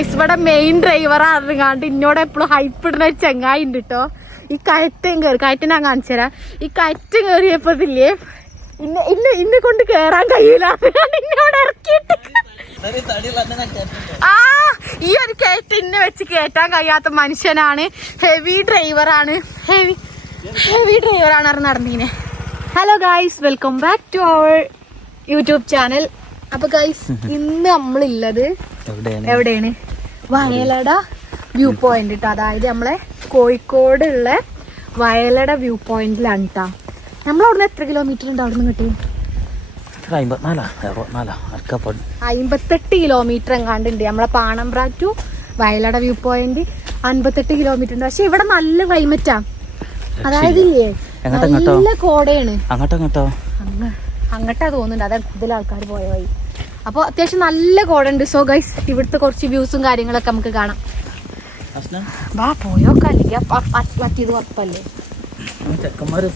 ഇവിടെ main driver അറിഞ്ഞാണ്ട് ഇന്നോട് എപ്പോഴും ഹൈപ്പ് ഇടുന്ന ചെങ്ങായി ഉണ്ട് കേട്ടോ ഈ കയറ്റം കയറി കയറ്റം ഞാൻ കാണിച്ചു തരാം. ഈ കയറ്റം കയറിയപ്പോഴത്തില്ലേ ഇന്ന് ഇന്ന് ഇന്ന് കൊണ്ട് കേറാൻ കഴിയില്ല. ഇന്നോട് ഇറക്കിയിട്ട് ആ ഈ ഒരു കയറ്റം ഇന്നെ വെച്ച് കയറ്റാൻ കഴിയാത്ത മനുഷ്യനാണ്. ഹെവി ഡ്രൈവറാണ് ഹെവി ഹെവി ഡ്രൈവറാണ് നടന്നീനെ. Hello guys welcome back to our YouTube channel അപ്പൊ ഗായ്സ് ഇന്ന് നമ്മളുള്ളത് എവിടെയാണ്? എവിടെയാണ്? വയലട വ്യൂ പോയിന്റ് ട്ടോ. അതായത് നമ്മളെ കോഴിക്കോട് ഉള്ള വയലട വ്യൂ പോയിന്റിലാണ് കേട്ടോ നമ്മൾ അവിടുന്ന് എത്ര കിലോമീറ്റർ ഉണ്ട് അവിടുന്ന് കിട്ടി അമ്പത്തെട്ട് കിലോമീറ്റർ എങ്ങാണ്ട് ഉണ്ട്. നമ്മളെ Panambra to Vayalada view point അൻപത്തെട്ട് കിലോമീറ്റർ ഉണ്ട്. പക്ഷെ ഇവിടെ നല്ല ക്ലൈമറ്റാ അതായത് ഇല്ലേ നല്ല കോടയാണ്. അങ്ങോട്ടോ അങ്ങോട്ടോ അങ്ങട്ടാ തോന്നുന്നുണ്ട്. അതാ കൂടുതൽ ആൾക്കാർ പോയ വഴി. അപ്പോൾ അത്യാവശ്യം നല്ല കോട ഉണ്ട് സോ ഗൈസ് ഇവിടുത്തെ കുറച്ച് വ്യൂസും കാര്യങ്ങളൊക്കെ നമുക്ക് കാണാം. വാ പോയോക്ക അല്ലെങ്കിൽ പറ്റിയത് ഉറപ്പല്ലേ? ചെക്കന്മാര്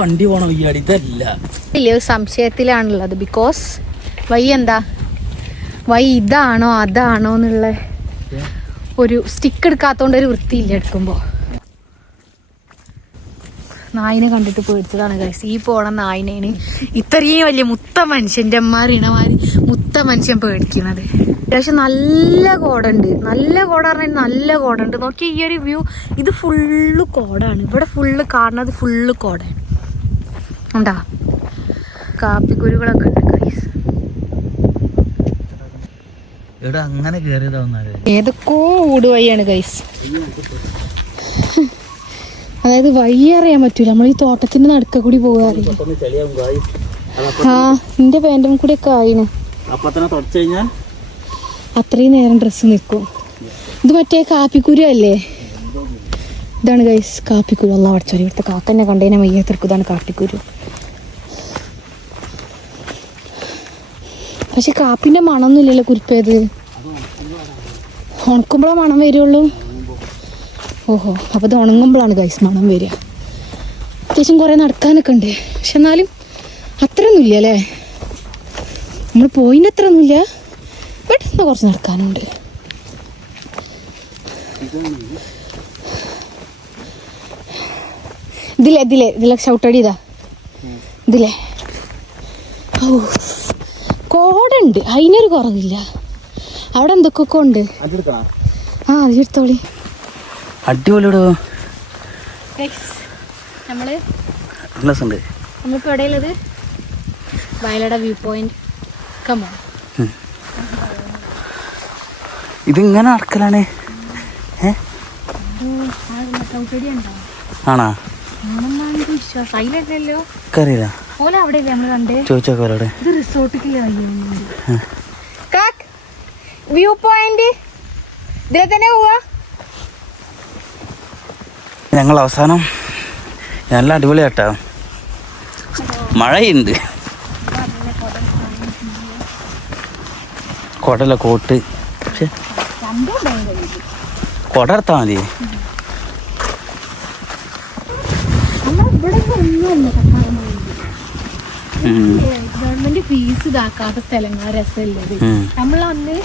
വണ്ടി പോണം ഈ ഒരു സംശയത്തിലാണുള്ളത് ബിക്കോസ് വൈ എന്താ? വൈ ഇതാണോ അതാണോ എന്നുള്ള ഒരു സ്റ്റിക്ക് എടുക്കാത്തോണ്ട് ഒരു വൃത്തിയില്ല എടുക്കുമ്പോൾ നായിനെ കണ്ടിട്ട് പേടിച്ചതാണ് ഗൈസ് ഈ പോണ നായിനേന് ഇത്രയും വലിയ മുത്ത മനുഷ്യന്റെ അമ്മാറിണമാര് മുത്ത മനുഷ്യൻ പേടിക്കുന്നത് അത്യാവശ്യം നല്ല കോടുണ്ട്. നല്ല കോട പറഞ്ഞാൽ നല്ല കോടുണ്ട്. നോക്കി ഈ ഒരു വ്യൂ ഇത് ഫുള്ള് കോടാണ്. ഇവിടെ ഫുള്ള് കാണുന്നത് ഫുള്ള് കോടാണ്. ഉണ്ടാ? കാപ്പിക്കുരുകളൊക്കെ ഉണ്ട് ഗൈസ് ഇവിടെ അങ്ങനെ കേറിയതാവുന്നാൽ ഏതൊക്കെയോ ഊട് വഴിയാണ് ഗൈസ് അതായത് വഴി അറിയാൻ പറ്റൂല. നമ്മൾ ഈ തോട്ടത്തിന്റെ നടുക്ക കൂടി പോകാറില്ല ആ എന്റെ പാന്റും കൂടി ഒക്കെ ആയിന്. അത്രയും നേരം ഡ്രസ്സ് നിൽക്കും ഇത് മറ്റേ കാപ്പിക്കുരു അല്ലേ? ഇതാണ് ഗൈസ് കാപ്പിക്കുരു. അല്ല പഠിച്ചോരി ഇവിടുത്തെ കാക്കന്നെ കണ്ടതിനെ മയ്യത്തിർക്കും ഇതാണ് കാപ്പിക്കുരു. പക്ഷെ കാപ്പിന്റെ മണമൊന്നുമില്ലല്ലോ കുരിപ്പേത്. ഉണക്കുമ്പോഴേ മണം വരുള്ളൂ. ഓഹോ അപ്പോൾ ഇത് ഉണങ്ങുമ്പോഴാണ് ഗൈസ് മണം വരിക. അത്യാവശ്യം കുറേ നടക്കാനൊക്കെ ഉണ്ട്. പക്ഷെ എന്നാലും അത്രയൊന്നുമില്ല അല്ലേ? നമ്മൾ പോയിന്റെ അത്ര ഒന്നുമില്ല ബട്ട് എന്നാ കുറച്ച് നടക്കാനുണ്ട്. ഇതിലെ ഇതിലെ ഇതിലെ ഷൗട്ടടി ഇതാ. ഇതിലെ ഓ കോടുണ്ട് അതിനൊരു കുറവില്ല. അവിടെ എന്തൊക്കെ ഉണ്ട്? ആ അതെടുത്തോളി അടിപൊളിയിടോ നമ്മൾ രസമുണ്ട് നമ്മളിപ്പോ എവിടെയുള്ളത്? വയലട വ്യൂ പോയിന്റ് കമോ ഇതിങ്ങനെ നടക്കലാണ്. ആണാ? കറിയില്ല ചോദിച്ചോക്കോലോടെ. റിസോർട്ടിലേക്ക് വ്യൂ പോയിന്റ് ഇതിലെ തന്നെ പോവാ. ഞങ്ങൾ അവസാനം നല്ല അടിപൊളിയാട്ടാ. മഴയുണ്ട്. കുടല കോട്ട്. പക്ഷെ കൊട എടുത്താൽ മതി. ഗവൺമെന്റ് ഫീസ് ഇതാക്കാത്ത സ്ഥലങ്ങൾ രസമുള്ളത്. നമ്മളന്ന് നമ്മൾ അന്ന്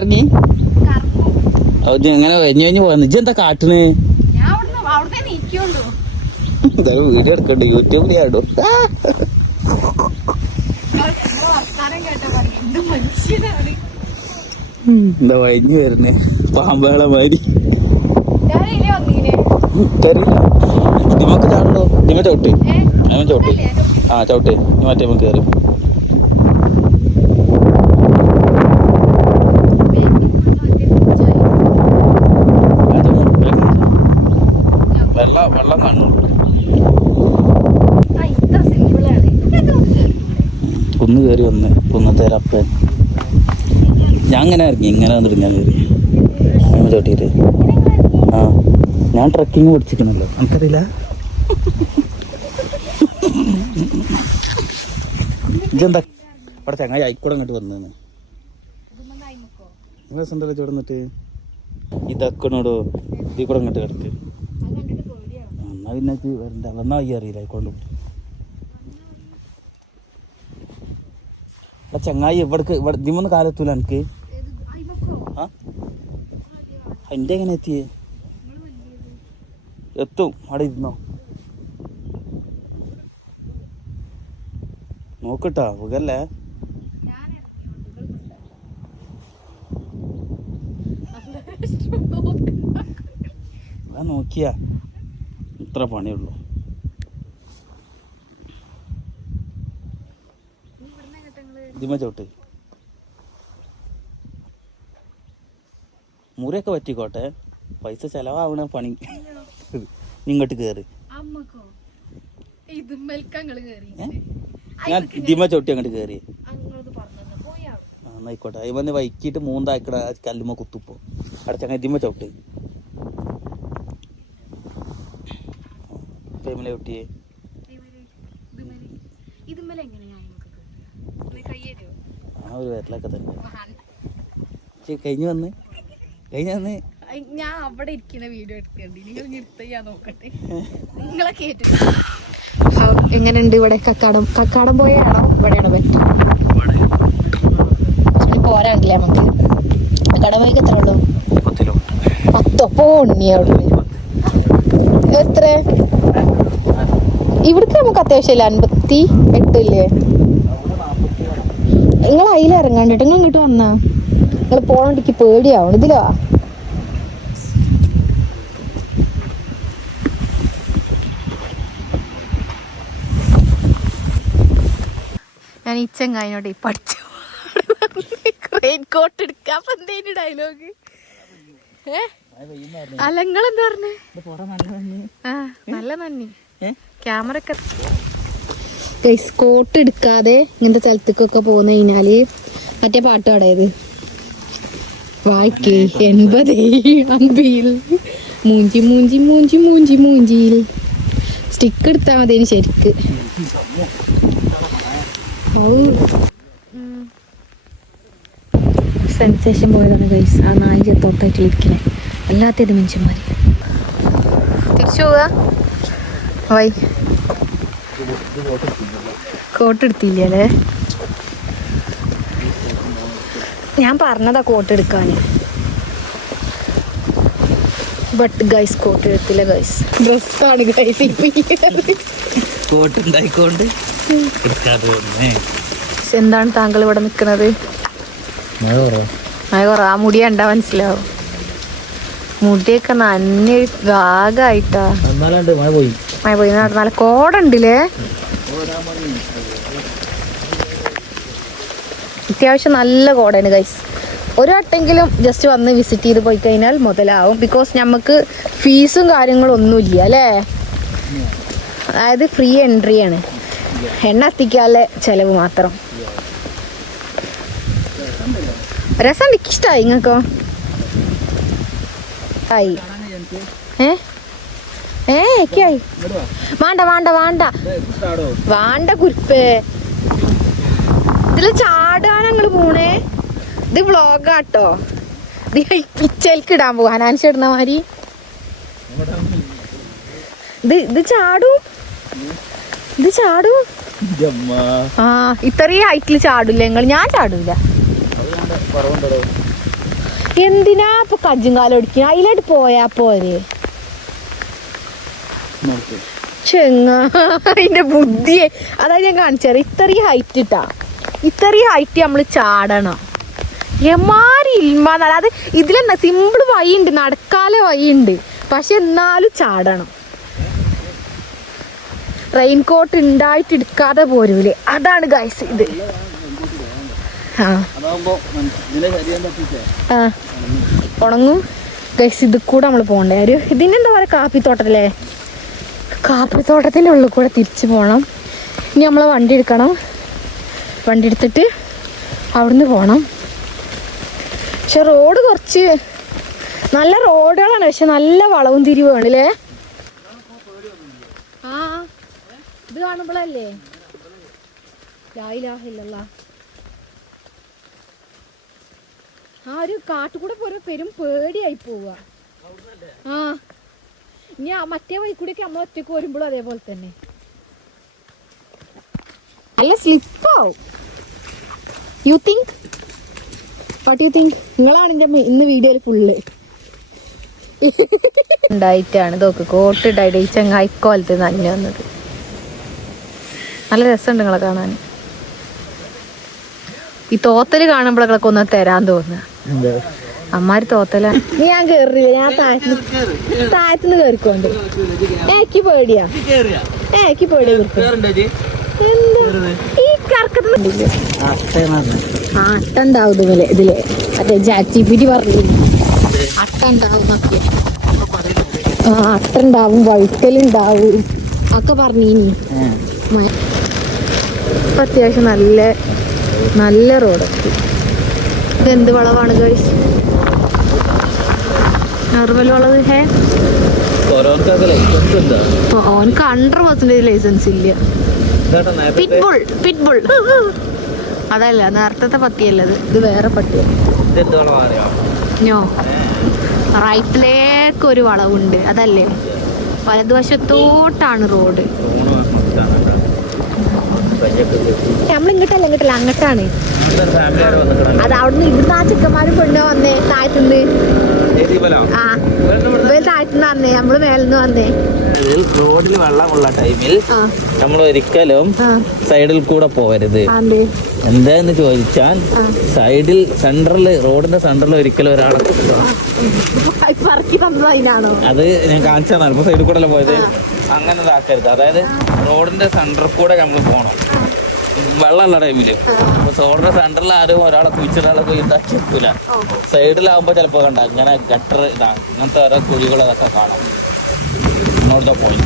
ഇറങ്ങി അങ്ങനെ എങ്ങനെ കഴിഞ്ഞു കഴിഞ്ഞ് പോകാന്ന് ഇജ്ജ് എന്താ നീക്കുള്ളൂ എന്തായാലും വീഡിയോ എടുക്കണ്ട്. യൂട്യൂബിൽ ആടോ. എന്ത് വൈഞ്ഞു വരുന്നേ? പാമ്പേള മാതിരി. നിമക്ക് ചാടോ നിമ ചവിട്ട്? നിമ ചവിട്ട്. ആ ചവിട്ട്. നീ മറ്റേ നമുക്ക് കയറി. വെള്ളം വെള്ളം കാണും. ആ, ഇത്ര simple ആണ്. ഇതൊക്കെ നമുക്ക് കേറിക്കൂടെ? കുന്ന് കയറി വന്ന് കുന്നത്തേരപ്പൻ ഞാൻ അങ്ങനെ ഇറങ്ങി ഇങ്ങനെ വന്നിട്ട് ഞാൻ കയറി ചോട്ടിട്ട് ആ ഞാൻ ട്രക്കിങ് പഠിച്ചിരിക്കണല്ലോ. എനിക്കറിയില്ല. ഇതെന്താ അവിടെ ചങ്ങായി ആയിക്കോടെ അങ്ങോട്ട് വന്നു ഇതൊന്നും സ്വന്തം ചുടന്നിട്ട് ഇതൊക്കെണോടോ? ഇതിൽ കൂടെ ഇങ്ങോട്ട് കിടക്ക്. ആ, എന്നാ പിന്നെ ഇത് വരണ്ട. വയ്യ അറിയില്ല കൊണ്ട് ആ ചങ്ങായി ഇവിടക്ക് ഇവിടെ ഇതിമൊന്ന് കാലെത്തൂല എനിക്ക് ആ? എന്റെ എങ്ങനെ എത്തിയേ? എത്തും. അവിടെ ഇരുന്നോ? നോക്കട്ടാ സുഖല്ലേ? നോക്കിയാ. ഇത്ര പണിയുള്ളൂ. ഇതിമ ചോട്ട് മുറിയൊക്കെ പറ്റിക്കോട്ടെ. പൈസ ചെലവാവണ പണി. ഇങ്ങോട്ട് കയറി കേറി. ഞാൻ ദിമ ചോട്ടി അങ്ങോട്ട് കേറി. അങ്ങോട്ട് പറഞ്ഞു പോയാ ആ എന്നായിക്കോട്ടെ അതിൽ വന്ന് വൈക്കിട്ട് മൂന്നാക്കട കല്ലുമ്മ കുത്തുപ്പോ അടച്ചങ്ങനെ ദിമ ഇതിമ ഫാമിലി കുട്ടിയെ? ആ ഒരു വരലൊക്കെ തന്നെ. കഴിഞ്ഞു കഴിഞ്ഞ് വന്ന്. കഴിഞ്ഞു വന്ന്. ഞാൻ അവിടെ ഇരിക്കുന്ന വീഡിയോ എടുക്കണ്ടി. നിങ്ങൾ നോക്കട്ടെ. നിങ്ങളെ കേട്ടു എങ്ങനെയുണ്ട് ഇവിടെ കക്കാടം? കക്കാടം പോയാണോ? ഇവിടെയാണോ പറ്റും പോരാണ്ടില്ലേ നമുക്ക്? കക്കാടം പോയിക്ക് എത്ര ഉള്ളൂ? പത്തോ പോണ്ണി അവിടെ എത്ര? ഇവിടേക്ക് നമുക്ക് അത്യാവശ്യമില്ല. അൻപത്തി എട്ടില്ലേ നിങ്ങൾ അതിൽ ഇറങ്ങാണ്ടിട്ട് നിങ്ങൾ ഇങ്ങോട്ട് വന്നാ. നിങ്ങൾ പോകണ്ടിക്ക് പേടിയാവണം ഇതിലോ? ഞാൻ ഈ ചെങ്ങായിനോട് പഠിച്ചു റെയിൻ കോട്ട് എടുക്കാം. അപ്പൊ എന്തേലും ഡയലോഗ് ഏ? അല്ല നിങ്ങൾ എന്താ പറഞ്ഞേ? ആ നല്ല നന്ദി ക്യാമറ ഒക്കെ കോട്ട് എടുക്കാതെ ഇങ്ങനത്തെ സ്ഥലത്തേക്കൊക്കെ പോന്ന് കഴിഞ്ഞാൽ മറ്റേ പാട്ട് പാടായത് വായിക്കേ. എൺപത് അമ്പിയിൽ. മൂഞ്ചി മൂഞ്ചി മൂഞ്ചി മൂഞ്ചി മൂഞ്ചിയിൽ. സ്റ്റിക്ക് എടുത്താൽ മതി ഇനി ശരിക്ക്. സെൻസേഷൻ പോയതാണ് ഗൈസ് ആ നായി ചെത്തോട്ടായിട്ടിരിക്കണേ അല്ലാത്തത് മനുഷ്യന്മാര്? തിരിച്ചു പോവുക വൈ കോട്ട് എടുത്തില്ലേ അല്ലേ ഞാൻ പറഞ്ഞതാ കോട്ട് എടുക്കാൻ ബട്ട് ഗൈസ് കോട്ട് എടുത്തില്ല ഗൈസ് ഡ്രസ്സാണ് ഗൈസ് കോട്ട് ഉണ്ടായിക്കൊണ്ട് എടുക്കാതെ എന്താണ് താങ്കൾ ഇവിടെ നിൽക്കുന്നത്? മഴ കുറ ആ മുടി കണ്ടാ മനസ്സിലാവും. മുടിയൊക്കെ നന്നെ ഭാഗമായിട്ടാ മഴ പോയി. മഴ പോയി നല്ല കോടുണ്ടല്ലേ? അത്യാവശ്യം നല്ല കോടാണ് ഗൈസ് ഒരു വട്ടെങ്കിലും ജസ്റ്റ് വന്ന് വിസിറ്റ് ചെയ്ത് പോയി കഴിഞ്ഞാൽ മുതലാവും. ബിക്കോസ് നമുക്ക് ഫീസും കാര്യങ്ങളും ഒന്നുമില്ല അല്ലേ? അതായത് ഫ്രീ എൻട്രി ആണ്. എണ്ണ എത്തിക്കാതെ ചെലവ് മാത്രം. രസം ഇഷ്ടമായി നിങ്ങൾക്കോ ആയി. ഏ? ഏ ഒക്കെയായി വേണ്ട വേണ്ട വേണ്ട. വേണ്ട കുരിപ്പേ. ഇതിൽ ചാടാൻ ഞങ്ങൾ പോണേ? ഇത് വ്ളോഗാട്ടോ. ഇത് പിച്ചയിലേക്ക് ഇടാൻ പോവാ. ഹനാൻസ് ഇടുന്ന മാതിരി. ഇത് ഇത് ചാടും. ഇത് ചാടും. ആ ഇത്രയും ഹൈറ്റിൽ ചാടില്ല ഞങ്ങൾ ഞാൻ ചാടൂല. എന്തിനാ ഇപ്പൊ കജ്ജും കാലം ഒടിക്കുക അതിലോട്ട് പോയാ പോരെ. ചെങ്ങ അതിന്റെ ബുദ്ധിയെ. അതായത് ഞാൻ കാണിച്ചാറ് ഇത്രയും ഹൈറ്റ് ഇട്ടാ. ഇത്രയും ഹൈറ്റ് നമ്മൾ ചാടണം. എമാരി ഇൽമാന്ന് അതായത് ഇതിലെന്നാ സിമ്പിൾ വഴിയുണ്ട്. നടക്കാല വഴിയുണ്ട്. പക്ഷെ എന്നാലും ചാടണം. റെയിൻകോട്ട് ഉണ്ടായിട്ട് എടുക്കാതെ പോരൂലേ? അതാണ് ഗൈസ് ഇത്. ഉണങ്ങും. ഗൈസ് ഇത് കൂടെ നമ്മൾ പോകണ്ടേ ഒരു ഇതിനെന്താ പറയുക കാപ്പിത്തോട്ടല്ലേ കാപ്പിത്തോട്ടത്തിന്റെ ഉള്ളിൽ കൂടെ തിരിച്ചു പോകണം. ഇനി നമ്മൾ വണ്ടി എടുക്കണം. വണ്ടി എടുത്തിട്ട് അവിടുന്ന് പോകണം. പക്ഷെ റോഡ് കുറച്ച് നല്ല റോഡുകളാണ് പക്ഷെ നല്ല വളവും തിരിവാണ് അല്ലേ ആ ഇത് കാണുമ്പോഴല്ലേ ലായിലാഹില്ലല്ലാ ആ ഒരു കാട്ടുകൂടെ പോരെ. പെരും പേടിയായി പോവുക. ആ. ഇനി ആ മറ്റേ വഴി കൂടിയൊക്കെ നമ്മൾ ഒറ്റയ്ക്ക് വരുമ്പോഴും അതേപോലെ തന്നെ. നല്ല സ്ലിപ്പാവും you think what you think നിങ്ങളാണ് എന്റെ ഇന്ന് വീഡിയോയിൽ ഫുള്ള് ഉണ്ടായിട്ടാണ്. ഇതൊക്കെ കോട്ടിട്ടായിട്ട് ഈ ചെങ്ങായിക്കോലത്ത് നഞ്ഞ വന്നത്. നല്ല രസമുണ്ട് നിങ്ങളെ കാണാൻ. ഈ തോത്തൽ കാണുമ്പോഴൊക്കെ ഒന്ന് തരാൻ തോന്നുക. അമ്മാര് തോത്തല. ഞാൻ കേറില്ല ഞാൻ താഴത്തുനിന്ന് താഴത്തുനിന്ന് കേറിക്കൊണ്ട്. എനിക്ക് പേടിയാ. ഏക്ക് പേടിയാ. എന്താ? ഈ കറക്കത്തുന്നില്ലേ ആ അട്ട ഉണ്ടാവും ഇതിൽ. മറ്റേ ചാറ്റി പിടി പറഞ്ഞു അട്ട ഉണ്ടാവും ആ അട്ട ഉണ്ടാവും വഴുക്കലുണ്ടാവും ഒക്കെ പറഞ്ഞു ഇപ്പൊ അത്യാവശ്യം നല്ല നല്ല റോഡൊക്കെ ഇതെന്ത് വളവാണ് ഗൈസ് നോർമൽ ഹേ? ലൈസൻസ് ഉണ്ടോ ഓനക്ക് ഹൺഡ്രഡ് പെർസെന്റേജ് ലൈസൻസ് ഇല്ല. പിറ്റ്ബുൾ പിറ്റ്ബുൾ അതല്ല നേരത്തെ പട്ടിയല്ലത് ഇത്? വേറെ പട്ടിയാണ് ഞോ. റൈറ്റിലേക്ക് ഒരു വളവുണ്ട് അതല്ലേ? വലതുവശത്തോട്ടാണ് റോഡ്. ഇങ്ങോട്ടല്ല ഇങ്ങോട്ടല്ല അങ്ങോട്ടാണ്. അത് അവിടുന്ന് ഇവിടുന്ന് ആ ചെക്കന്മാരും പെണ്ണോ വന്നേ താഴത്തുനിന്ന്. ഇവർ താഴത്തുനിന്ന് വന്നേ നമ്മൾ മേലെന്ന് വന്നേ. റോഡിൽ വെള്ളമുള്ള ടൈമിൽ നമ്മൾ ഒരിക്കലും സൈഡിൽ കൂടെ പോവരുത്. എന്താന്ന് ചോദിച്ചാൽ സൈഡിൽ സെന്ററിൽ റോഡിന്റെ സെന്ററിൽ ഒരിക്കലും ഒരാളെ അത് ഞാൻ കാണിച്ചാൽ സൈഡിൽ കൂടെ പോയത്? അങ്ങനെ ഇതാക്കരുത് അതായത് റോഡിന്റെ സെന്ററിൽ കൂടെ നമ്മൾ പോകണം വെള്ളമുള്ള ടൈമിൽ സോളിന്റെ സെന്ററിൽ ആരും ഒരാളെ കുഴിച്ചിടാളൊക്കെ ഇതാക്കി വെക്കൂല സൈഡിലാവുമ്പോ ചിലപ്പോ കണ്ട ഇങ്ങനെ ഗട്ടർ ഇതാ ഇങ്ങനത്തെ ഓരോ കുഴികളൊക്കെ കാണാം. ദ പോയി.